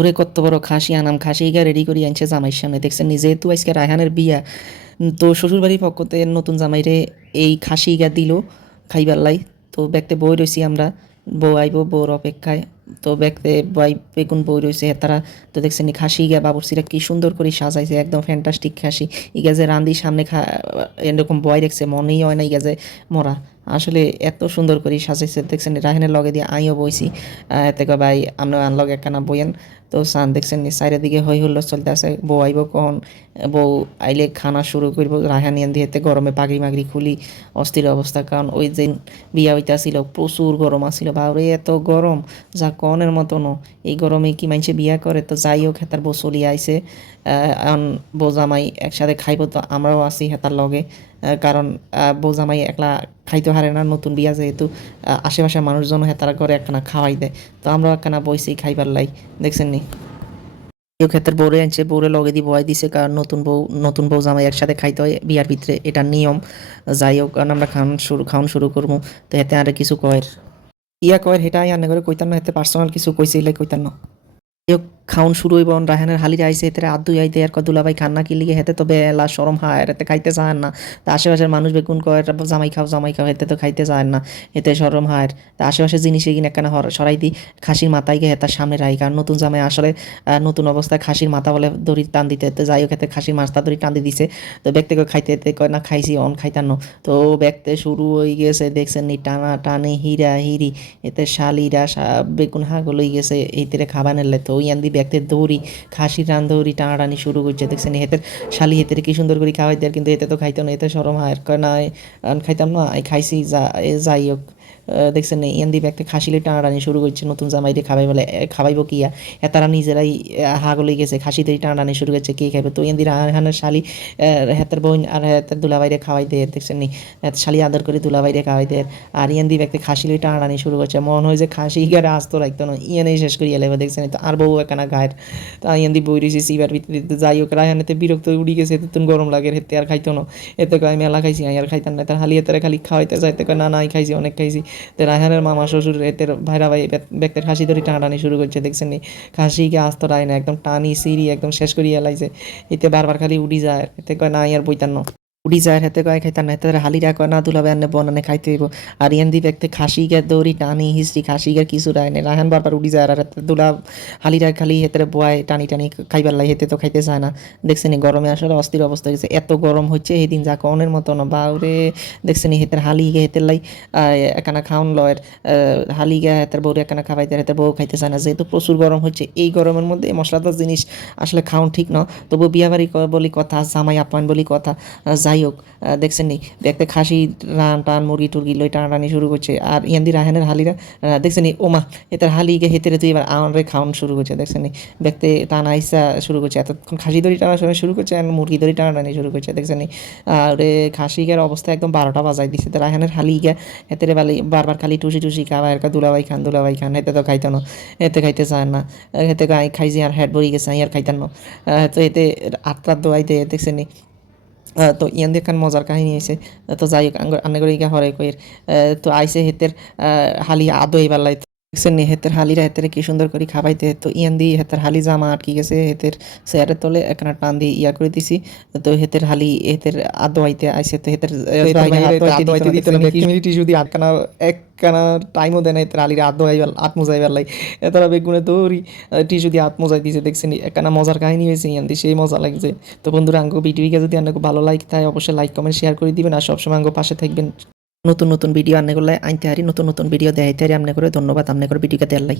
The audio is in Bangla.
ওরে কত বড় খাসি, আনাম খাসি গা রেডি করি, আনছে জামাইয়ের সামনে। দেখছেন নিজে তো আজকে রায়হানের বিয়া। তো শ্বশুরবাড়ির পক্ষতে নতুন জামাইরে এই খাসি গা দিল খাইবার লাই। তো ব্যাগতে বই রয়েছি আমরা। বউ আইব, বউর অপেক্ষায়। তো ব্যাগতে বাই বেগুন বই রয়েছে, তারা তো দেখছেন খাসি গা বাবুরসিরা কি সুন্দর করে সাজাইছে, একদম ফ্যান্টাস্টিক খাসি। ইগা যে রান্দি সামনে খা, এরকম বয় রেখছে মনেই হয় না ইগা যে মরা। আসলে এত সুন্দর করে সাজাইছে, দেখছেন রাহেনের লগে দিয়ে আইও বইছি। এতে ভাই আমরা আনলগ একখানা বইয়েন তো সান দেখছেন সাইডের দিকে হই হুল্লো চলতে আছে, বউ আইব কখন? বউ আইলে খানা শুরু করব রাহানিয়ান দিয়ে এতে গরমে পাগড়ি মাগড়ি খুলি, অস্থির অবস্থা, কারণ ওই দিন বিয়া হইতে আসিল প্রচুর গরম আসিল বাবরে এত গরম, যা কনের মতন এই গরমে কি মানুষে বিয়া করে তো যাই হোক হেতার বউ চলিয়ে আহ, এখন একসাথে খাইব তো আমরাও আছি হেতার লগে। কারণ বউ একলা খাইতে হারে না নতুন বিয়া যেহেতু আশেপাশের মানুষজন হেতার করে একখানা খাওয়াই দেয়। তো আমরাও একখানা বইছি খাইবার লাই। দেখছেন নি? ক্ষেত্রে বউরে আনছে বউরে লগে দিয়ে বয় দিছে কারণ নতুন বউ নতুন বউ জামাই একসাথে খাইতে হয় বিয়ার ভিতরে এটা নিয়ম। যাই হোক কারণ আমরা খাওয়ান শুরু খাওয়ান শুরু করব তো এতে আর কিছু কয়ের। ইয়া কয়ের হেটা আনে করে কইতাম না এতে পার্সোনাল কিছু কইছে ইলাই কইতাম না খাউন শুরু হইব রাহানের হালির আইসে এতে আদুই আইতে আর কদুলা ভাই খান্না কি লিগে, হেতে তো বেলা সরম হায় এতে খাইতে চায় না। তা আশেপাশের মানুষ বেগুন কয় জামাই খাও জামাই খাও এতে তো খাইতে চায় না, এতে সরম হায়। তা আশেপাশের জিনিস এগিয়ে একখানা সরাই দিই খাসির মাথায় গিয়ে হেতার সামনে রাখি কারণ নতুন জামাই আসলে নতুন অবস্থায় খাসির মাথা বলে দড়ি টান দিতে যাই হোক এতে খাসির মাথা দড়ি টান দিয়ে দিছে, তো ব্যক্তি খাইতে, এতে কয়, না, খাইছি, অন খাইতার খাইতানো তো ব্যক্তি শুরু হয়ে গেছে, দেখছেন নি, টানা টানে হিরা হিরি, এতে শালিরা বেগুন হাগল হয়ে গেছে এইতে খাবার নেলে তো ওই আন্দি ব্যক্তির দৌড়ি, খাসির রান দৌড়ি টানাটানি শুরু করছে। দেখছেন হেতের শালি হেতের কি সুন্দর করে খাওয়াই দেয়, কিন্তু এতে তো খাইতাম না, এতে সরম হয় নয় খাইতাম না খাইছি, যা যাই হোক। দেখছেন না ইয়ান্দি ব্যক্তি খাসিলে টানাটানি শুরু করছে, নতুন জামাইরে খাবাই বলে খাবাইবো কিয়া তারা নিজেরাই হাগলে গেছে খাসিতেই টানাটানি শুরু করছে, কে খাবে তো ইয়ান্দি রাহানের শালি হেতের বোন আর হেতের দুলাবাইরে খাওয়াই দেয়, দেখছেন নি? শালি আদর করে দুলাবাইরে খাওয়াই দেয়। আর ইয়ান্দি ব্যক্তি খাসিলে টানাটানি শুরু করছে, মন হয় যে খাসি গারে আসতো রাখতো না, ইয়ানেই শেষ করিয়া লেবে দেখছেন তো আর বউ একানা গায়ের। তা ইয়ান্দি বই রয়েছে সিবার ভিতরে যাই হোক রাহানেতে বিরক্ত উড়ি গেছে তুমি গরম লাগে, হেতে আর খাইতো না। এতে কয়, মেলা খাইছি আর খাইতাম না, তার হালি এতে খালি খাওয়াইতে যাইতে কয়, না না খাইছি, অনেক খাইছি। তো রায়হানের মামা শ্বশুর এতের ভাইরা ভাই ব্যক্তির খাসি ধরে টানাটানি শুরু করছে দেখছেন নি খাসিকে আস্ত রায় না, একদম টানি, সিঁড়ি একদম শেষ করিয়া লাইছে। এতে বারবার খালি উঠি যায় এতে কয়, না আর বইতান্ন উড়ি যায় হাতে কয় খাইতাম না হাতে হালিরা কয়, না দুলাবে আনে বনানে খাইতে হইব। আর ইয়ান দি ব্যক্তি খাসি গে দৌড়ি টানি হিস্ট্রি খাসি গে কিছু রায় না রাহান বারবার উড়ি যায় আর হাতে দুলা হালিরা খালি হেতে বয় টানি টানি খাইবার লাই হেতে তো খাইতে চায় না। দেখছেন গরমে আসলে অস্থির অবস্থা হয়েছে এত গরম হচ্ছে এই দিন যা কনের মতো না, বাউরে। দেখছেন হেতের হালি গে হেতের লাই একানা খাওন লয়ের হালি গে হেতের বউরে একানা খাওয়াইতে, হেতের বউ খাইতে চায় না। যেহেতু প্রচুর গরম হচ্ছে, এই গরমের মধ্যে মশলাদার জিনিস আসলে খাওন ঠিক না। তবু বিয়াবাড়ি বলি কথা, জামাই আপ্যায়ন বলি কথা যাই হোক দেখছেন নি? দেখতে খাসি, রান টান, মুরগি টুরগি লই টানাটানি শুরু করছে। আর ইয়ান্দি রাহানের হালিরা দেখছেন নি? ওমা এটার হালি গে হেতেরে তুই এবার আমারে খাওয়ান শুরু করছে, দেখছেন নি? দেখতে টানা ইসা শুরু করছে। এতক্ষণ খাসি দড়ি টানা শুরু করছে আর মুরগি দড়ি টানাটানি শুরু করছে, দেখছেন নি? আর এ খাসি গের অবস্থা একদম বারোটা বাজাই দিছে। তো রাহানের হালি গা হেতেরে বালি বারবার খালি টুসি টুসি খাওয়া এরকা দুলাবাই খান দুলাবাই খান, হেতে তো খাইতো না এতে খাইতে চায় না, হেতে খাইছি আর হেড বই গেছে আর খাইতাম না। তো এতে আটটা দোয়াই দিয়ে দেখছেন নি? তো ইয়ান দিয়ে মজার কাহিনী আছে তো যাই হোক আন্নে করে ইকা হরে কইর তো আইসে হেতের হালি আদো এবার লাই দেখছেন নি হেতের হালিরা হেতের কি সুন্দর করে খাবাইতে তো ইয়ান দিয়ে হেতের হালি জামা আটকি গেছে হেতের চেয়ারের তলে একখানা টান দিয়ে ইয়া করে দিছি তো হেতের হালি হেতের আদো আইতে আইসে তো হেতের যদি আটকানা একখানা টাইমও দেয় না এতে আলির আধ আইবার আত মোজাইবার লাই। এতারা বেগুনে দৌড়ি টি যদি আত মোজাই দিছে দেখছেন একখানা মজার কাহিনী হয়েছে ইয়ান্দি সেই মজা লাগছে। তো বন্ধুরা আঙ্গো ভিডিওকে যদি আপনাকে ভালো লাইক তাই অবশ্যই লাইক কমেন্ট শেয়ার করে দিবেন আর সবসময় আঙ্গো পাশে থাকবেন। নতুন নতুন ভিডিও আনলে আনতে হারি, নতুন নতুন ভিডিও দেখাইতে হারি, আমনে করে ধন্যবাদ, আমনে করে ভিডিওকে দেয়ার লাই